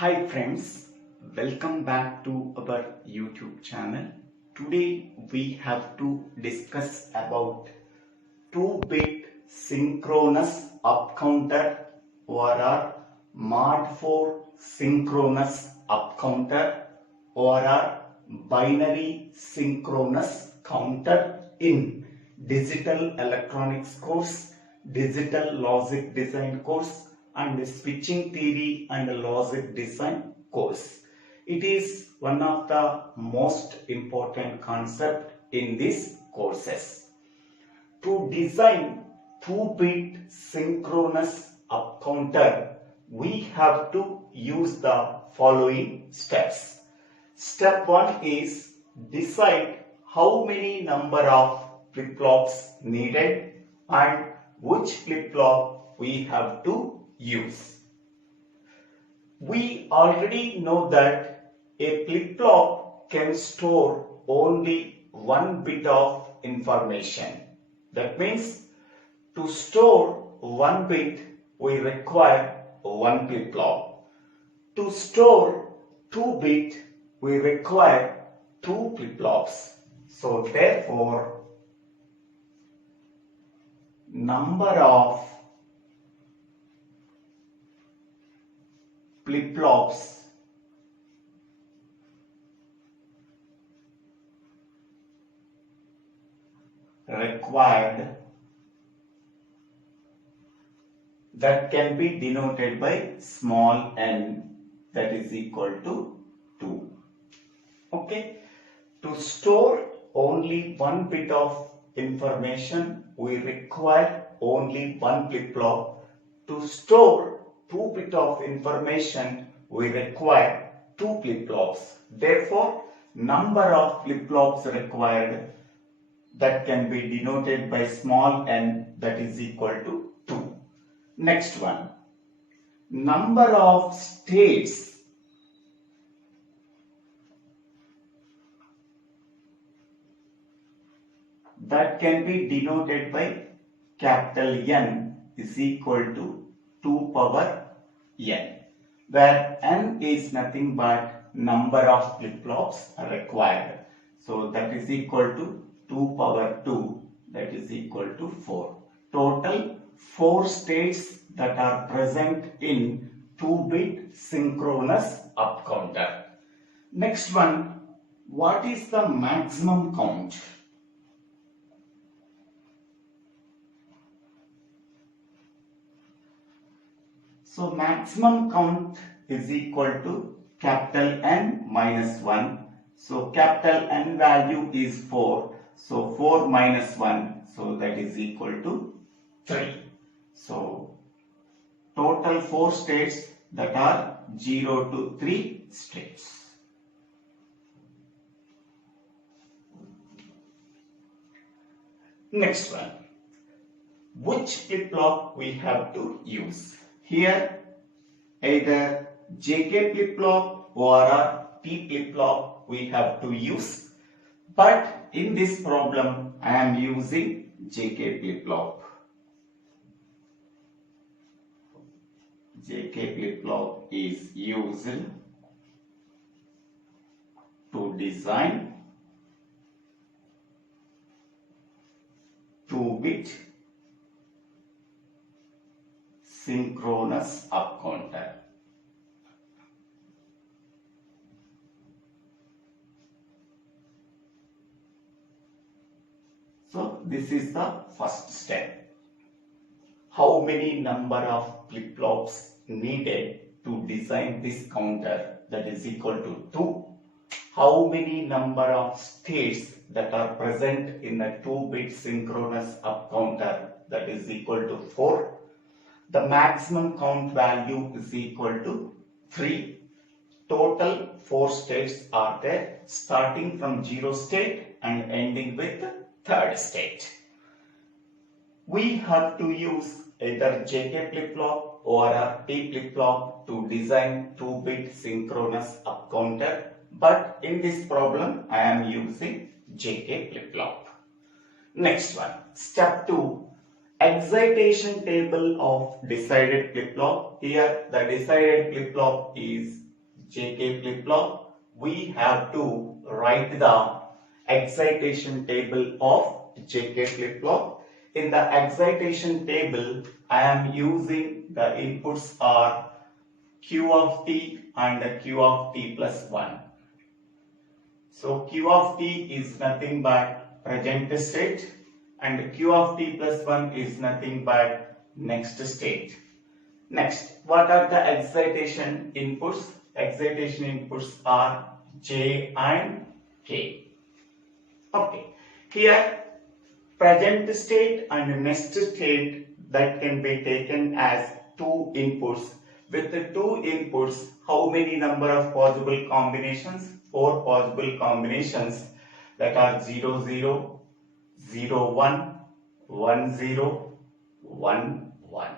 Hi friends, welcome back to our YouTube channel. Today we have to discuss about 2-bit synchronous up counter or mod 4 synchronous up counter or binary synchronous counter in digital electronics course, digital logic design course and switching theory and logic design course. It is one of the most important concept in these courses. To design 2-bit synchronous up counter, we have to use the following steps. Step 1 is decide how many number of flip-flops needed and which flip-flop we have to use. We already know that a flip-flop can store only one bit of information. That means to store one bit we require one flip-flop. To store 2 bit we require 2 flip-flops. So therefore number of flip-flops required, that can be denoted by small n, that is equal to 2. Okay. To store only one bit of information we require only one flip-flop. To store 2 bit of information we require 2 flip-flops. Therefore number of flip-flops required, that can be denoted by small n, that is equal to 2. Next one, number of states that can be denoted by capital N is equal to 2 power n, where n is nothing but number of flip-flops required. So that is equal to 2 power 2, that is equal to 4. Total 4 states that are present in 2-bit synchronous up counter. Next one, what is the maximum count? So maximum count is equal to capital N minus 1. So capital N value is 4. So 4 minus 1, so that is equal to 3. So total 4 states that are 0 to 3 states. Next one, which flip-flop we have to use? Here either JK flip-flop or T flip-flop we have to use, but in this problem I am using JK flip-flop. JK flip-flop is used to design 2-bit synchronous up counter. So this is the first step. How many number of flip-flops needed to design this counter, that is equal to 2. How many number of states that are present in a 2-bit synchronous up counter, that is equal to 4. The maximum count value is equal to 3. Total 4 states are there, starting from 0 state and ending with 3rd state. We have to use either JK flip-flop or a T flip-flop to design 2-bit synchronous up counter, but in this problem I am using JK flip-flop. Next one, step 2. Excitation table of decided flip-flop. Here the decided flip-flop is JK flip-flop, we have to write the excitation table of JK flip-flop. In the excitation table, I am using the inputs are Q of t and Q of t plus 1. So Q of t is nothing but present state and Q of t plus 1 is nothing but next state. Next, what are the excitation inputs? Excitation inputs are J and K. Okay, here present state and next state that can be taken as two inputs. With the two inputs, how many number of possible combinations? 4 possible combinations, that are 0, 0, 0, 1, 1, 0, 1, 1.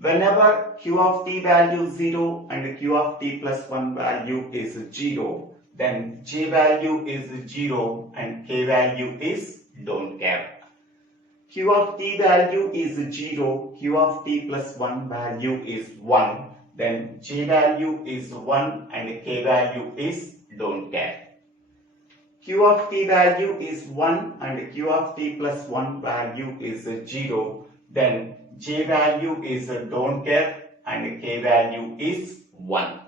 Whenever Q of t value 0 and Q of t plus 1 value is 0, then J value is 0 and K value is don't care. Q of t value is 0, Q of t plus 1 value is 1, then J value is 1 and K value is don't care. Q of t value is 1 and Q of t plus 1 value is 0, then J value is don't care and K value is 1.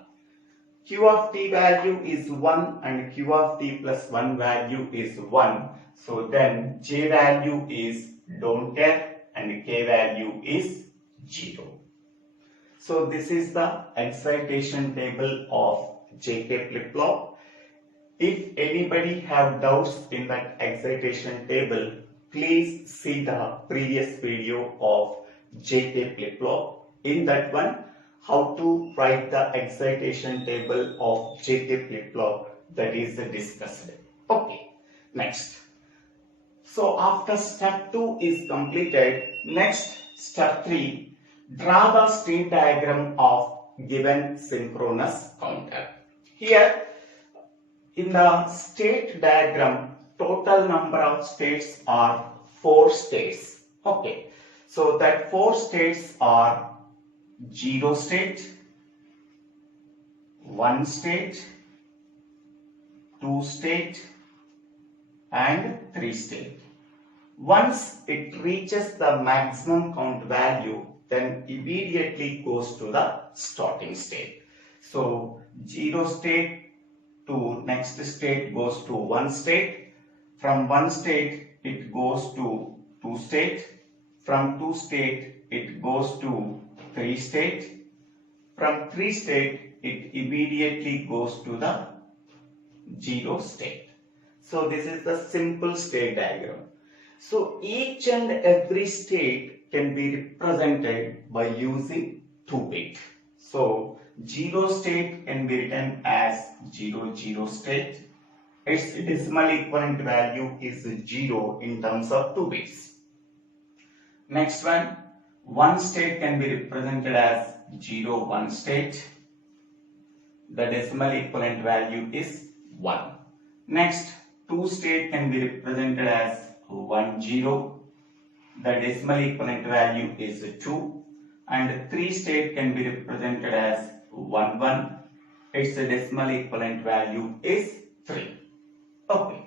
Q of t value is 1 and Q of t plus 1 value is 1. So then J value is don't care and K value is 0. So this is the excitation table of JK flip-flop. If anybody have doubts in that excitation table, please see the previous video of JK flip-flop. In that one, how to write the excitation table of JK flip-flop, that is discussed. Okay, next. So after step 2 is completed, next step 3, draw the state diagram of given synchronous counter. Here in the state diagram, total number of states are 4 states. Okay, so that 4 states are 0 state, 1 state, 2 state and 3 state. Once it reaches the maximum count value, then immediately goes to the starting state. So 0 state to next state goes to 1 state. From 1 state it goes to 2 state. From 2 state it goes to 3 state. From 3 state it immediately goes to the 0 state. So this is the simple state diagram. So each and every state can be represented by using 2-bit. So 0 state can be written as 0, 0 state. Its decimal equivalent value is 0 in terms of 2 bits. Next one, 1 state can be represented as 0, 1 state. The decimal equivalent value is 1. Next, 2 state can be represented as 1, 0. The decimal equivalent value is 2. And 3 state can be represented as 1, 1. Its decimal equivalent value is 3. Okay.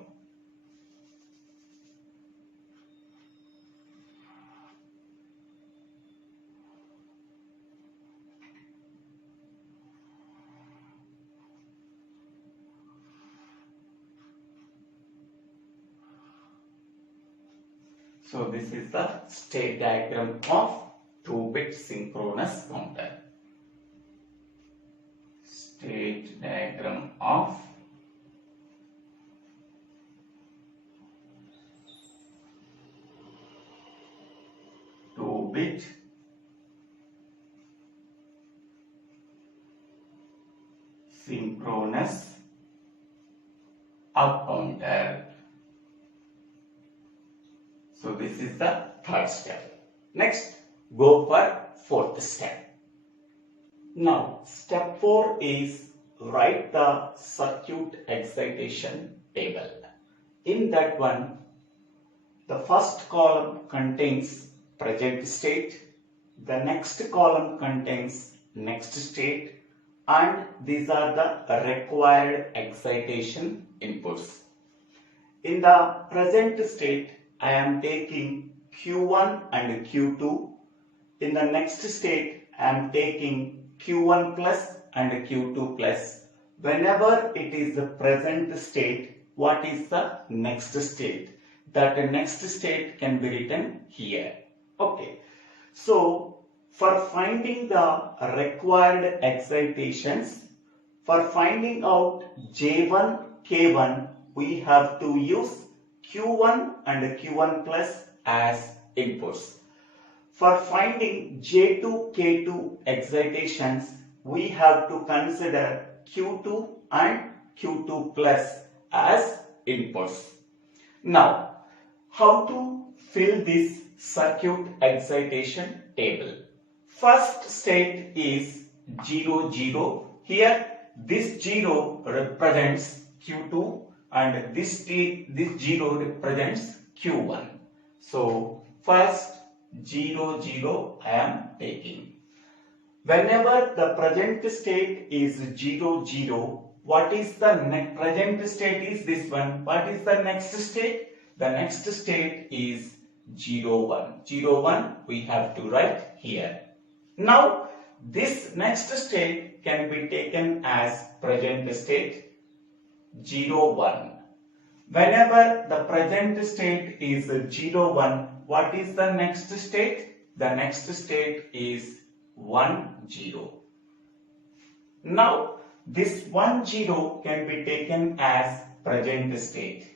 So this is the state diagram of 2-bit synchronous counter. State diagram of 2-bit synchronous up counter. So this is the third step. Next, go for fourth step. Now, step 4 is write the circuit excitation table. In that one, the first column contains present state, the next column contains next state, and these are the required excitation inputs. In the present state, I am taking Q1 and Q2. In the next state, I am taking Q1 plus and Q2 plus. Whenever it is the present state, what is the next state? That next state can be written here. Okay. So, for finding the required excitations, for finding out J1, K1, we have to use Q1 and Q1 plus as inputs. For finding J2, K2 excitations, we have to consider Q2 and Q2 plus as inputs. Now, how to fill this circuit excitation table? First state is 0, 0. Here, this 0 represents Q2 and this 0 represents Q1. So, first 0, 0 I am taking. Whenever the present state is 0, 0, what is the present state is this one. What is the next state? The next state is 0, 1. 0, 1 we have to write here. Now, this next state can be taken as present state 0, 1. Whenever the present state is 0, 1, what is the next state? The next state is 1, 0. Now, this 1, 0 can be taken as present state.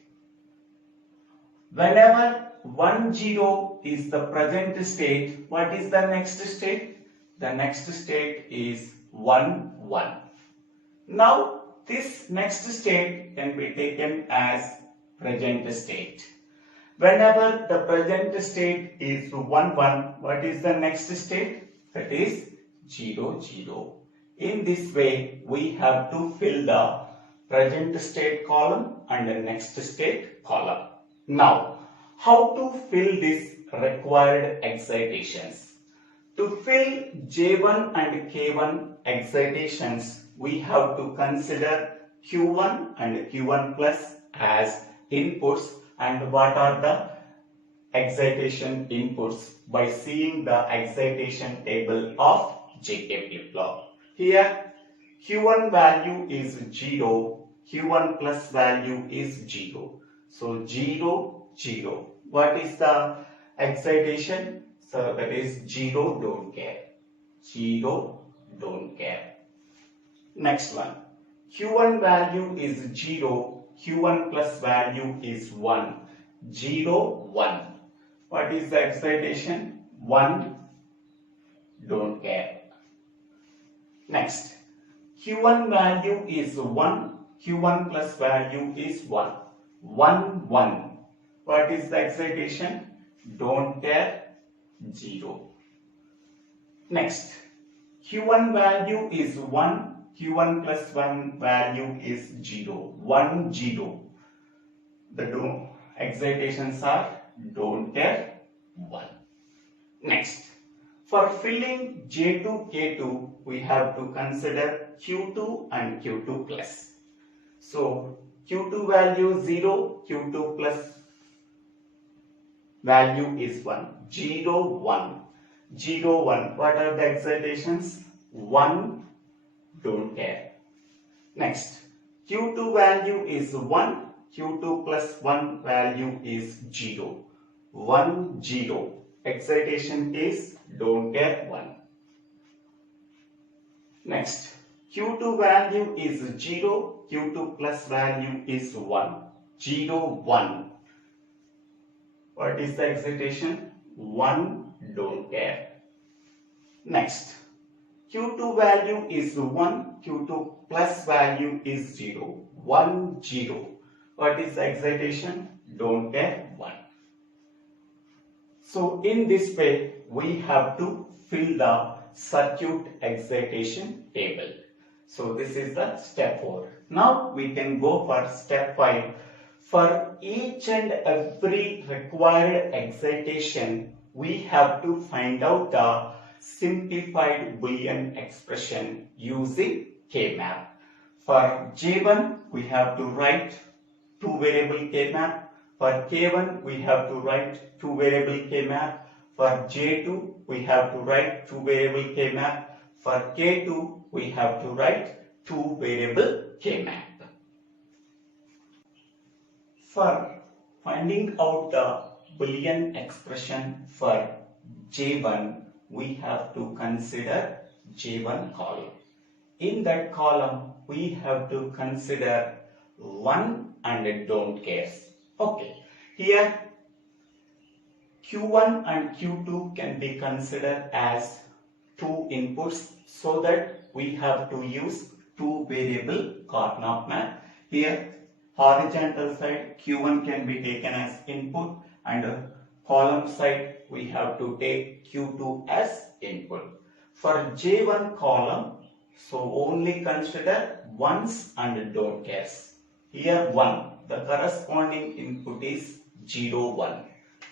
Whenever 1, 0 is the present state, what is the next state? The next state is 1, 1. Now, this next state can be taken as present state. Whenever the present state is 1, 1, what is the next state? That is 0, 0. In this way, we have to fill the present state column and the next state column. Now, how to fill these required excitations? To fill J1 and K1 excitations, we have to consider Q1 and Q1 plus as inputs. And what are the excitation inputs? By seeing the excitation table of JK flip-flop. Here, Q1 value is 0, Q1 plus value is 0. So, 0, 0. What is the excitation? So, that is 0, don't care. 0, don't care. Next one. Q1 value is 0, Q1 plus value is 1. 0, 1. What is the excitation? 1, don't care. Next. Q1 value is 1, Q1 plus value is 1. 1, 1. What is the excitation? Don't care. 0. Next. Q1 value is 1, Q1 plus 1 value is 0. 1, 0. The excitations are don't care 1. Next. For filling J2, K2, we have to consider Q2 and Q2 plus. So, Q2 value 0, Q2 plus value is 1. 0, 1. 0, 1. What are the excitations? 1, don't care. Next, Q2 value is 1, Q2 plus 1 value is 0. 1, 0. Excitation is don't care 1. Next, Q2 value is 0, Q2 plus value is 1. 0, 1. What is the excitation? 1, don't care. Next, Q2 value is 1, Q2 plus value is 0. 1, 0. What is the excitation? Don't care 1. So, in this way, we have to fill the circuit excitation table. So, this is the step 4. Now, we can go for step 5. For each and every required excitation, we have to find out the simplified Boolean expression using K map. For J1 we have to write 2 variable K map. For K1 we have to write 2 variable K map. For J2 we have to write 2 variable K map. For K2 we have to write 2 variable K map. For finding out the Boolean expression for J1, we have to consider J1 column. In that column, we have to consider 1 and don't cares. Okay, here Q1 and Q2 can be considered as 2 inputs, so that we have to use 2 variable coordinate map. Here horizontal side Q1 can be taken as input, and column side we have to take Q2 as input. For J1 column, so only consider ones and don't cares. Here 1, the corresponding input is 0, 1.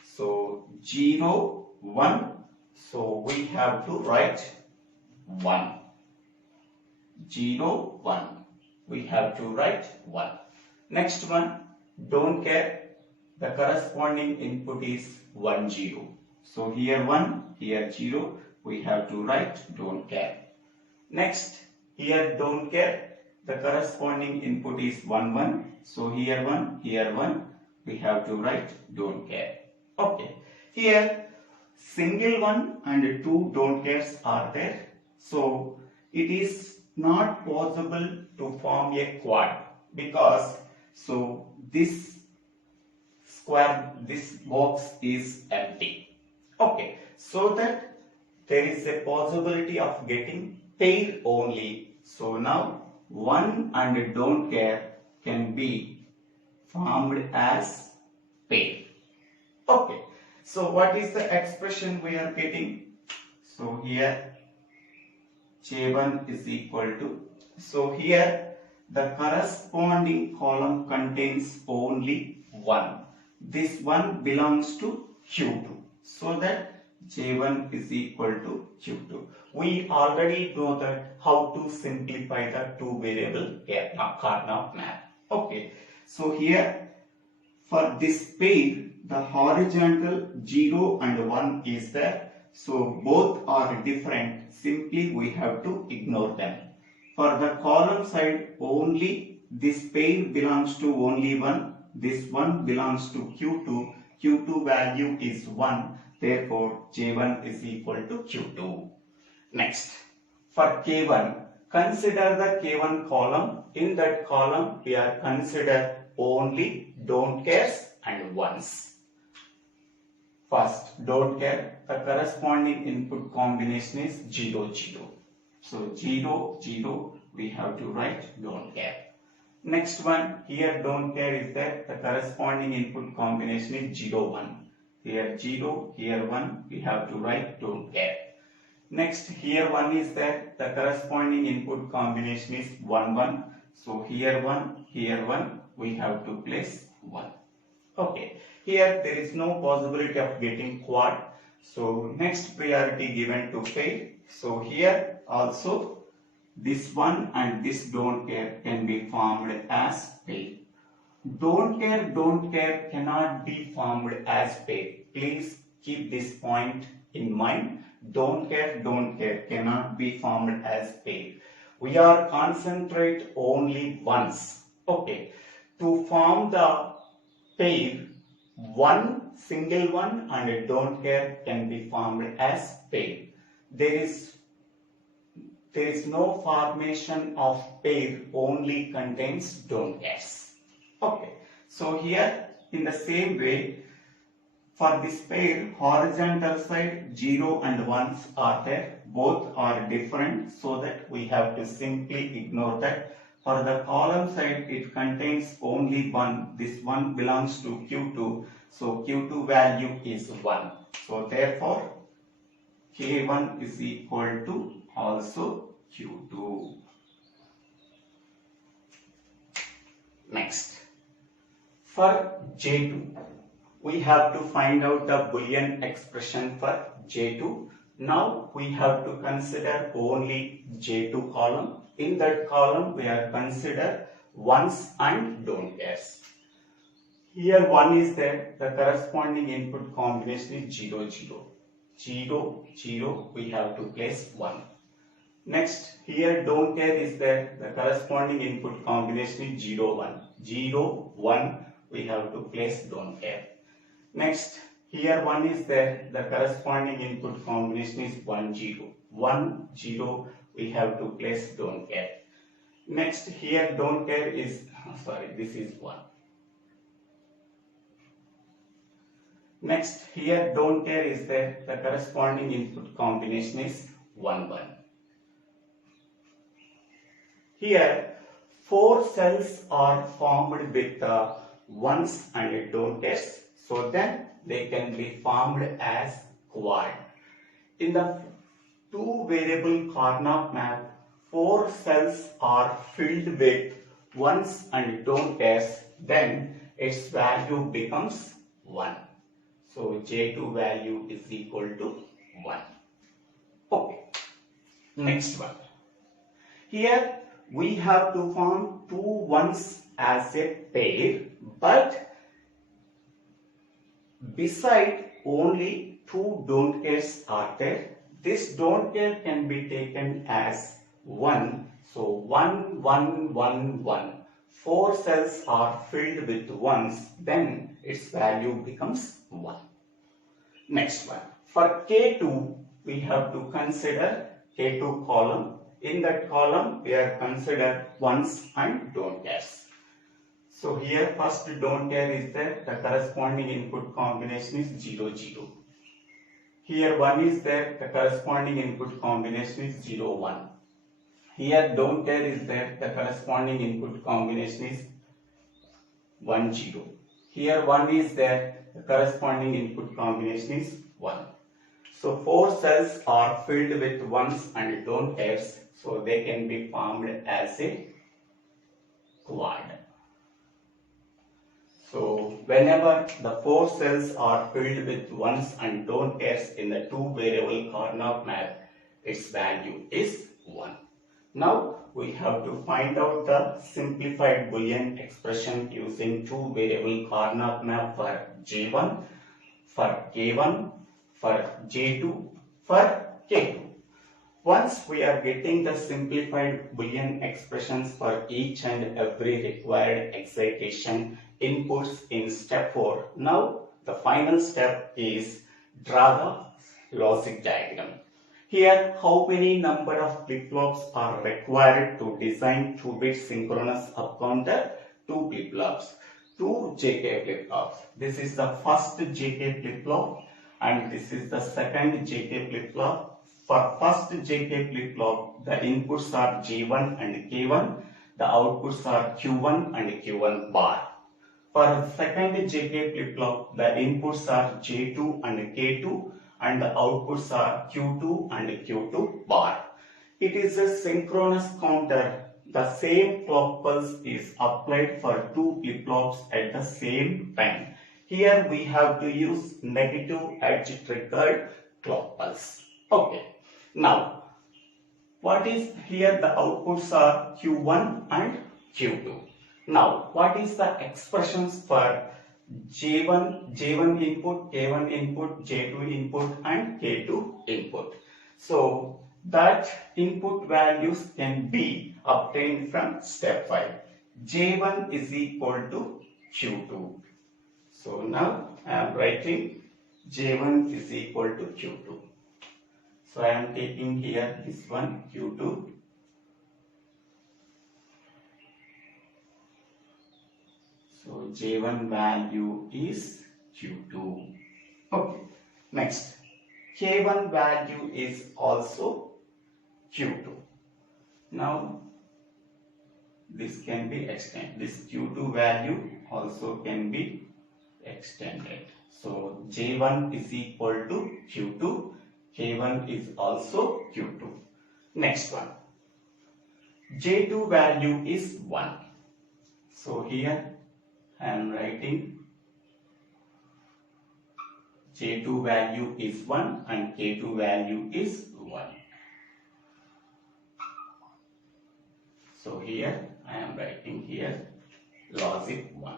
So 0, 1, so we have to write 1. 0, 1, we have to write 1. Next one, don't care, the corresponding input is 1, 0. So here 1, here 0, we have to write don't care. Next, here don't care, the corresponding input is 1, 1. So here 1, here 1, we have to write don't care. Okay, here single 1 and 2 don't cares are there. So it is not possible to form a quad, because so this square, this box is empty. Okay, so that there is a possibility of getting pair only. So now 1 and don't care can be formed as pair. Okay, so what is the expression we are getting? So here J1 is equal to, so here the corresponding column contains only 1. This one belongs to Q2, so that J1 is equal to Q2. We already know that how to simplify the 2 variable coordinate map. Okay, so here for this pair, the horizontal 0 and 1 is there. So both are different, simply we have to ignore them. For the column side, only this pair belongs to only 1, this one belongs to Q2, Q2 value is 1, therefore J1 is equal to Q2. Next, for K1, consider the K1 column. In that column, we are consider only don't cares and ones. First, don't care, the corresponding input combination is 0, 0. So 0, 0, we have to write don't care. Next one, here don't care is there, the corresponding input combination is 0, 1. Here 0, here 1, we have to write don't care. Next, here 1 is there, the corresponding input combination is 1, 1. So here 1, we have to place 1. Okay, here there is no possibility of getting quad. So next priority given to pair. So here also this one and this don't care can be formed as pair. Don't care cannot be formed as pair. Please keep this point in mind. Don't care cannot be formed as pair. We are concentrate only once. Okay, to form the pair, one single one and a don't care can be formed as pair. There is no formation of pair, only contains don't cares. Okay, so here in the same way, for this pair, horizontal side 0 and 1s are there, both are different, so that we have to simply ignore that. For the column side, it contains only 1, this one belongs to Q2, so Q2 value is 1. So therefore, K1 is equal to also Q2. Next, for J2, we have to find out the Boolean expression for J2. Now we have to consider only J2 column. In that column we are consider ones and don't cares. Here 1 is there, the corresponding input combination is 0, 0. 0, 0, we have to place 1. Next, here don't care is there, the corresponding input combination is 0, 1. 0, 1, we have to place don't care. Next, here 1 is there, the corresponding input combination is 1, 0. 1, 0, we have to place don't care. Next, here don't care is, this is 1. Next, here don't care is there, the corresponding input combination is 1, 1. Here, 4 cells are formed with ones and don't cares, so then they can be formed as quad. In the 2 variable Karnaugh map, 4 cells are filled with ones and don't cares, then its value becomes 1. So J2 value is equal to 1. Okay. Next one. Here we have to form 2 ones as a pair, but beside only 2 don't cares are there. This don't care can be taken as 1. So 1, 1, 1, 1. 4 cells are filled with ones, then its value becomes 1. Next one. For K2, we have to consider K2 column. In that column, we are consider ones and don't cares. So here first don't care is there, the corresponding input combination is 0, 0. Here 1 is there, the corresponding input combination is 0, 1. Here don't care is there, the corresponding input combination is 1, 0. Here 1 is there, the corresponding input combination is 1. So 4 cells are filled with ones and don't cares, so they can be formed as a quad. So whenever the 4 cells are filled with ones and don't cares in the 2 variable Karnaugh map, its value is 1. Now we have to find out the simplified Boolean expression using 2 variable Karnaugh map for J1, for K1, for J2, for K2. Once we are getting the simplified Boolean expressions for each and every required excitation inputs in step 4, now the final step is draw the logic diagram. Here, how many number of flip-flops are required to design 2-bit synchronous up counter? 2 flip-flops, 2 JK flip-flops. This is the first JK flip-flop and this is the second JK flip-flop. For first JK flip-flop, the inputs are J1 and K1. The outputs are Q1 and Q1 bar. For second JK flip-flop, the inputs are J2 and K2. And the outputs are Q2 and Q2 bar. It is a synchronous counter. The same clock pulse is applied for 2 flip-flops at the same time. Here we have to use negative edge triggered clock pulse. Okay. Now, what is here? The outputs are Q1 and Q2. Now, what is the expressions for J1 input, K1 input, J2 input and K2 input? So that input values can be obtained from step 5. J1 is equal to Q2. So now I am writing J1 is equal to Q2. So I am taking here this one Q2. So J1 value is Q2. Okay. Next, K1 value is also Q2. Now, this can be extended. This Q2 value also can be extended. So J1 is equal to Q2. K1 is also Q2. Next one. J2 value is 1. So here I am writing J2 value is 1 and K2 value is 1. So here I am writing here logic 1.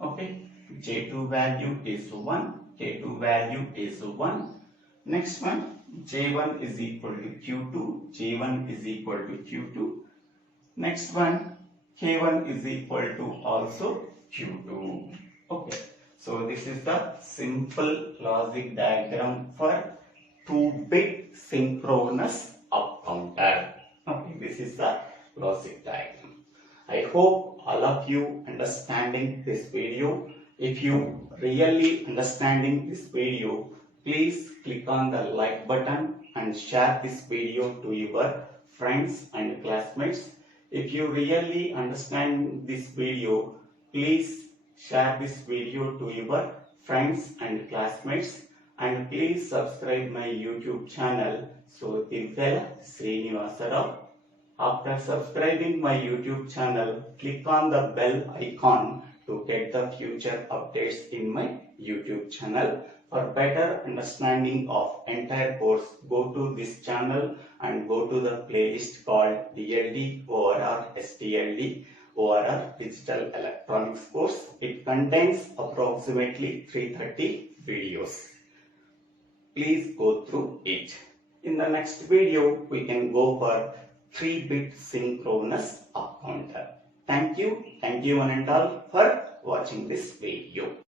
Okay, J2 value is 1, K2 value is 1. Next one, J1 is equal to Q2, J1 is equal to Q2. Next one, K1 is equal to also Q2. Okay, so this is the simple logic diagram for 2-bit synchronous up counter. Okay, this is the logic diagram. I hope all of you understanding this video. If you really understanding this video, please click on the like button and share this video to your friends and classmates. If you really understand this video, please share this video to your friends and classmates, and please subscribe my YouTube channel Divya Srinivasa Rao. After subscribing my YouTube channel, click on the bell icon to get the future updates in my YouTube channel. For better understanding of entire course, go to this channel and go to the playlist called DLD, ORR, STLD, ORR Digital Electronics course. It contains approximately 330 videos. Please go through it. In the next video, we can go for 3-bit synchronous up counter. Thank you one and all for watching this video.